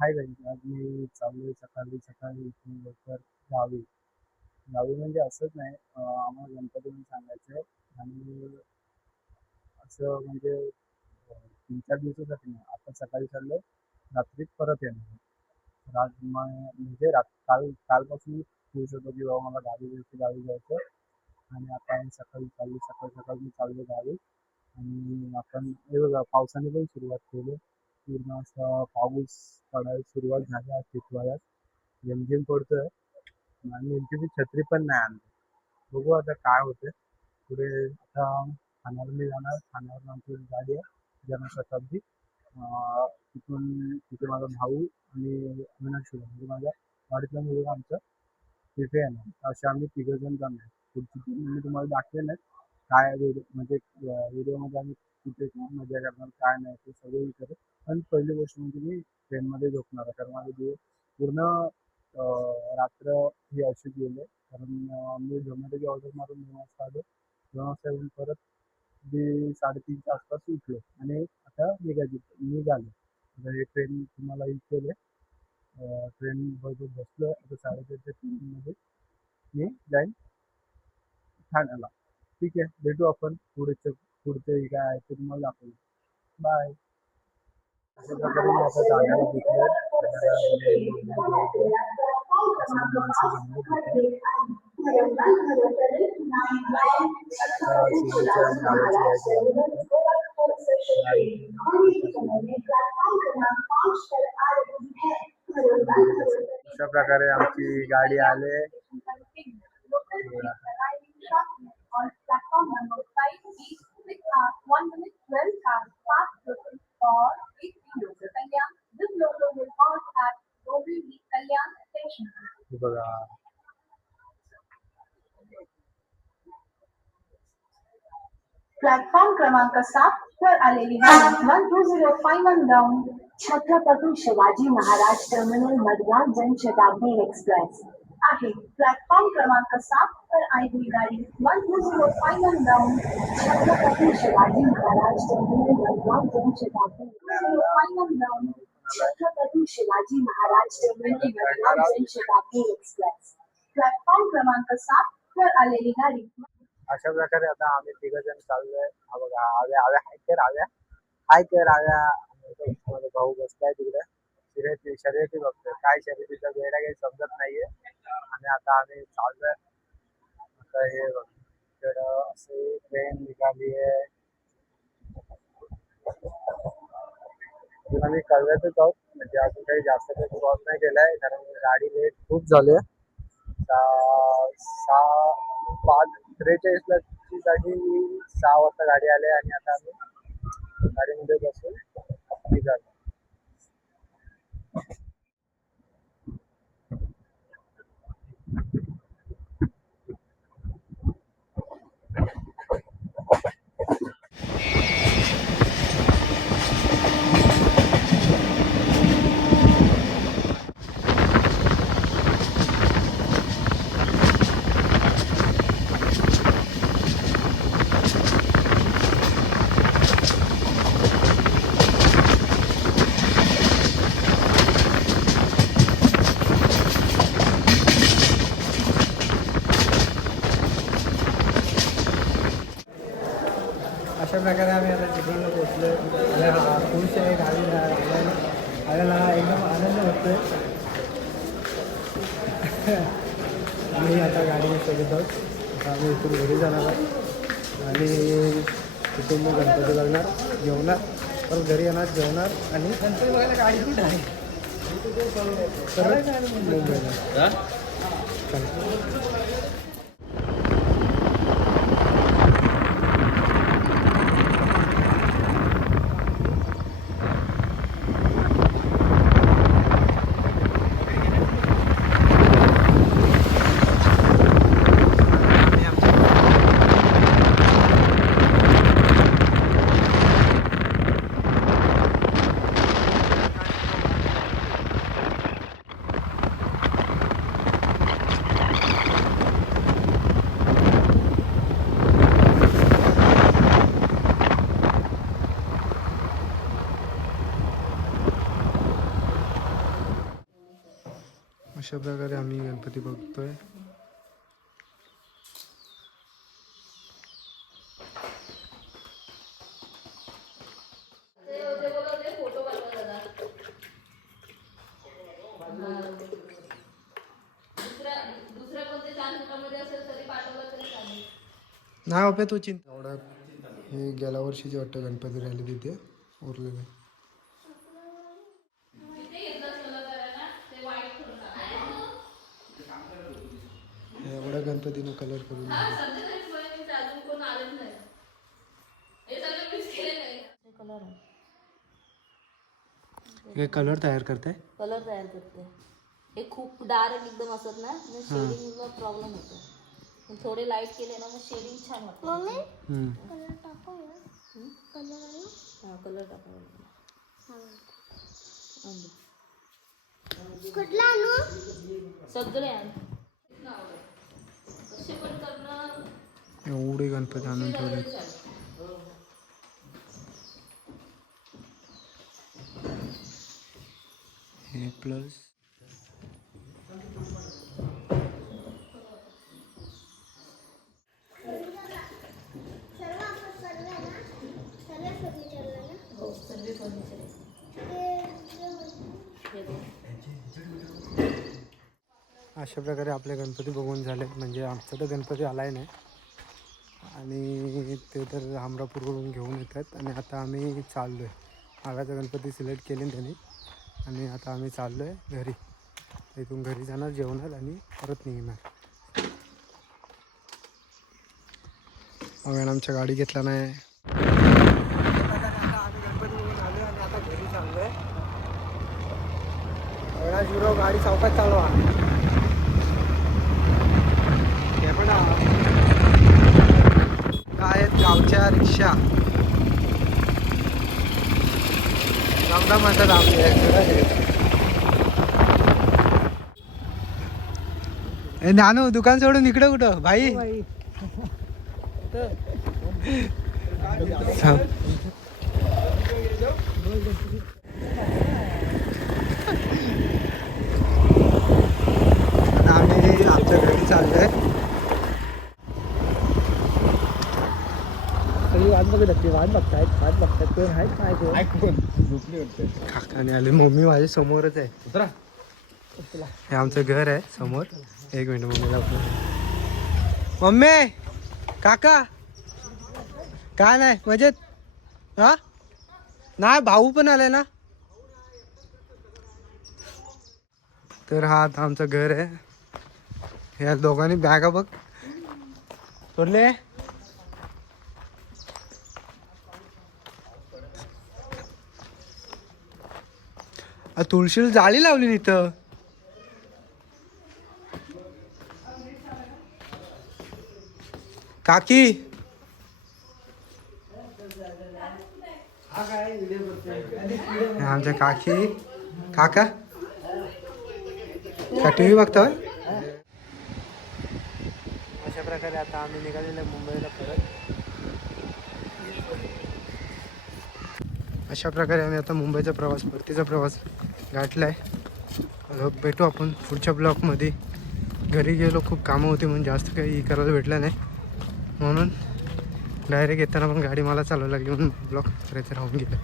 Hi guys, आज मी चाललोय सकाळी सकाळी इथून लवकर गावी. गावी म्हणजे असंच नाही, आम्हाला गणपती म्हणून सांगायचं आहे. आणि असं म्हणजे 3-4 दिवसासाठी नाही. आता सकाळी चाललोय, रात्री परत येणार. म्हणजे कालपासून खुश होतो की बाबा मला गावी जायचं, गावी जायचं. आणि आता आम्ही सकाळ सकाळ मी चाललो गावी. आणि आपण हे बघा, पावसाने पण सुरुवात केली. पूर्ण असा पाऊस पडायला सुरुवात झाली आज टिटवाळ्यात. रिमझिम पडतोय आणि नेमकी मी छत्री पण नाही आणली. बघू आता काय होते पुढे. आता ठाण्यावर मी जाणार. ठाण्यावर आमची एक गाडी आहे जनशताब्दी. तिथे माझा भाऊ आणि अविनाश शिवा म्हणजे माझ्या गाडीतला मुलगा आमचा तिथे येणार. असे आम्ही तिघंजण जाणार. पुढची टीम मी तुम्हाला दाखवेन काय व्हिडिओ म्हणजे व्हिडिओमध्ये आम्ही कुठे काय मजा करणार काय नाही ते सगळं विचारेल. पण पहिली गोष्ट म्हणजे मी ट्रेनमध्ये झोपणार आहे, कारण माझे दिवस पूर्ण रात्र ही अशी गेले. कारण मी झोमॅटोची ऑर्डर मारून 2 वाजता आलो. 2 वाजता येऊन परत मी 3:30च्या आसपास उठलो आणि आता निघालो. आता हे ट्रेन तुम्हाला इथे ट्रेन बरोबर बसलो. आता 4:30च्या ट्रेनमध्ये मी जाईन ठाण्याला. ठीक आहे, भेटू आपण पुढचे काय आहे ते तुम्हाला दाखवू. बाय. अशा प्रकारे मी आता ठाण्याला भेटलो. माणसं जमली तिथे. शिर्डीच्या गावाची अशा प्रकारे आमची गाडी आले. बघा, प्लॅटफॉर्म क्रमांक 7 वर आलेली गाडी 12051 down Chhatrapati Shivaji Maharaj terminal Madgaon Janshatabdi express आहे. प्लॅटफॉर्म क्रमांक 7 वर आलेली गाडी 12051 down Chhatrapati Shivaji Maharaj terminal Madgaon Janshatabdi 12051 down Chhatrapati Shivaji Maharaj terminal Madgaon Janshatabdi express. Platform क्रमांक 7 वर आलेली गाडी. अशा प्रकारे आता आम्ही तिघं जण चाललोय. हा बघा, आव्या आव्या हाय कर आव्या, हाय कर आव्या. माझा भाऊ बसलाय तिकडे शर्यती बघतोय. काय शर्यतीचा वेळ काही समजत नाहीये. आणि आता आम्ही चाललोय. आता हे बघ, इकडं असे ट्रेन निघाली आहे. अजून आम्ही कळव्यातच आहोत, म्हणजे अजून काही जास्त काही क्रॉस नाही केलाय, कारण गाडी लेट खूप झाली आहे. 5:43ला ची गाडी, 6 वाजता गाडी आली आणि आता आम्ही गाडीमध्ये बसून निघालो. अशा प्रकारे आम्ही आता चिपळूणला पोहोचलो. खुश आहे गावी आल्याला एकदम आनंद होतोय. आम्ही आता गाडीने शोधत आहोत. आता आम्ही इथून घरी जाणार आहोत आणि कुटुंब गणपती बघणार, जेवणार, परत घरी येणार, जेवणार आणि गणपती बघायला गाडी कुठे आहे परत मुंबईला. अशा प्रकारे आम्ही गणपती बघतोय. नाही बाबा तो चिंता एवढा. हे गेल्या वर्षीची वाटतं गणपती राहिले तिथे उरलेले. एवढा गणपतीनं कलर करून हे कलर तयार करते. कलर तयार करते. हे खूप डार्क एकदम असत ना मग शेडिंगला प्रॉब्लेम होतो. थोडे लाईट केले ना मग शेडिंग छान वाटतं. कलर टाकावा. कलर टाकावा. कुठला आणू? सगळे आण. कसे पण करणार. एवढे गणपती आणून ठेवले. हे प्लस अशा प्रकारे आपले गणपती बघून झाले. म्हणजे आमचा तर गणपती आलाय नाही आणि ते तर हमरापूरवरून घेऊन येतात. आणि आता आम्ही चाललो आहे. आगाचा गणपती सिलेक्ट केले त्यांनी आणि आता आम्ही चाललो आहे घरी. इथून घरी जाणार, जेवणार आणि परत निघणार. आमच्या गाडी घेतला नाही. आम्ही गणपती बघून आलो आणि आता घरी चाललो आहे. शिवराव गाडी चौकात चालवा. हे पण काय आहेत गावच्या रिक्षा लांबडा म्हणतात आमच्या. नानू दुकान सोडून इकडं कुठं भाई. आम्ही आमच्या घरी चाललोय. काकाने आले. मम्मी माझ्या समोरच आहे. हे आमचं घर आहे समोर. एक मिनिट मम्मीला. मम्मी काका काय नाही मजेत. हा नाही भाऊ पण आलाय ना. तर हा आता आमचं घर आहे. या दोघांनी बॅगा बघ सोडले. तुळशीला जाळी लावली इथं. काकी आमच्या काकी काका का टी व्ही बघता. अशा प्रकारे आता आम्ही निघालेलो मुंबईला परत. अशा प्रकारे आम्ही आता मुंबईचा प्रवास, परतीचा प्रवास गाठलाय. भेटू आपण पुढच्या ब्लॉकमध्ये. घरी गेलो, खूप कामं होती म्हणून जास्त काही करायला भेटलं नाही. म्हणून डायरेक्ट येताना पण गाडी मला चालवायला लागली म्हणून ब्लॉक करायचं राहून गेलं.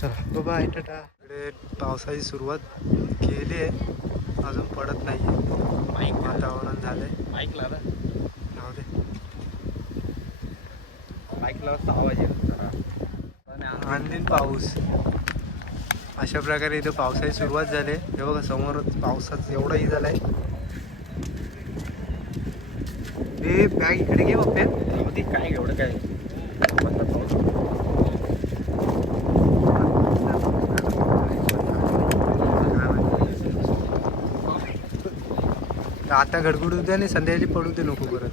चला बाय टाटा. इकडे पावसाची सुरुवात केली आहे, अजून पडत नाही आहे. वातावरण झालं आहे. बाईक लावा. राहू दे. बाईक लावा 6 वाजेल. आणखीन पाऊस. अशा प्रकारे इथं पावसाची सुरुवात झाली. हे बघा समोरच पावसाचं एवढाही झालाय. हे बॅग इकडे घे बाप्पे. काय एवढं काय. आता गडगडू दे आणि संध्याकाळी पडू दे नको परत.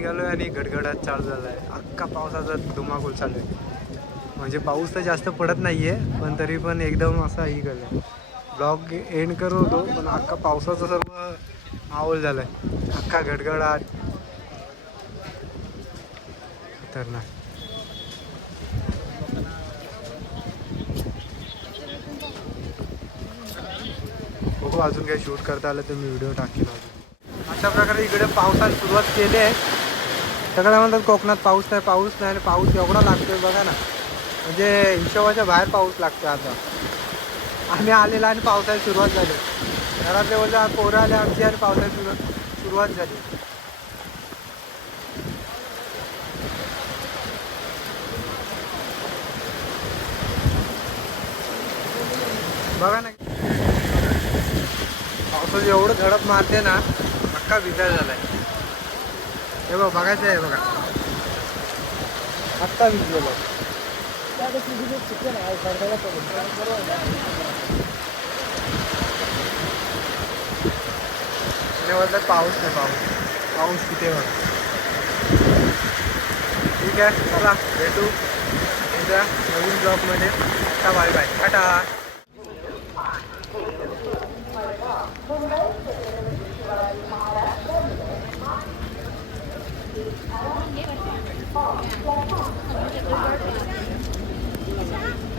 निघालोय आणि गडगडाट चालू झालाय. अख्खा पावसाचा धुमाकूळ चालू आहे. म्हणजे पाऊस तर जास्त पडत नाहीये पण तरी पण एकदम असा ही झालाय. ब्लॉग एंड करत होतो पण अख्खा पावसाचा सर्व माहोल झालाय. अख्खा गडगडाट खतरनाक. बघू अजून काही शूट करता आलं तर मी व्हिडिओ टाकेन अजून. अशा प्रकारे इकडे पावसाला सुरुवात केली आहे. सगळ्या म्हणतात कोकणात पाऊस नाही आणि पाऊस एवढा लागतोय बघा ना. म्हणजे हिशोबाच्या बाहेर पाऊस लागतो आता. आम्ही आलेला आणि पावसाची सुरुवात झाली. घरातले बोलले पोरं आले आमची आणि पावसाची सुरुवात झाली. बघा ना पावसाचं एवढं झडप मारते ना अख्खा विचार झालाय. हे बघ बघायचं आहे बघा आत्ता विजलेलं. पाऊस नाही पाऊस किती बघा. ठीक आहे चला भेटू उद्या नवीन ब्लॉगमध्ये. आता बाय बाय टाटा. ये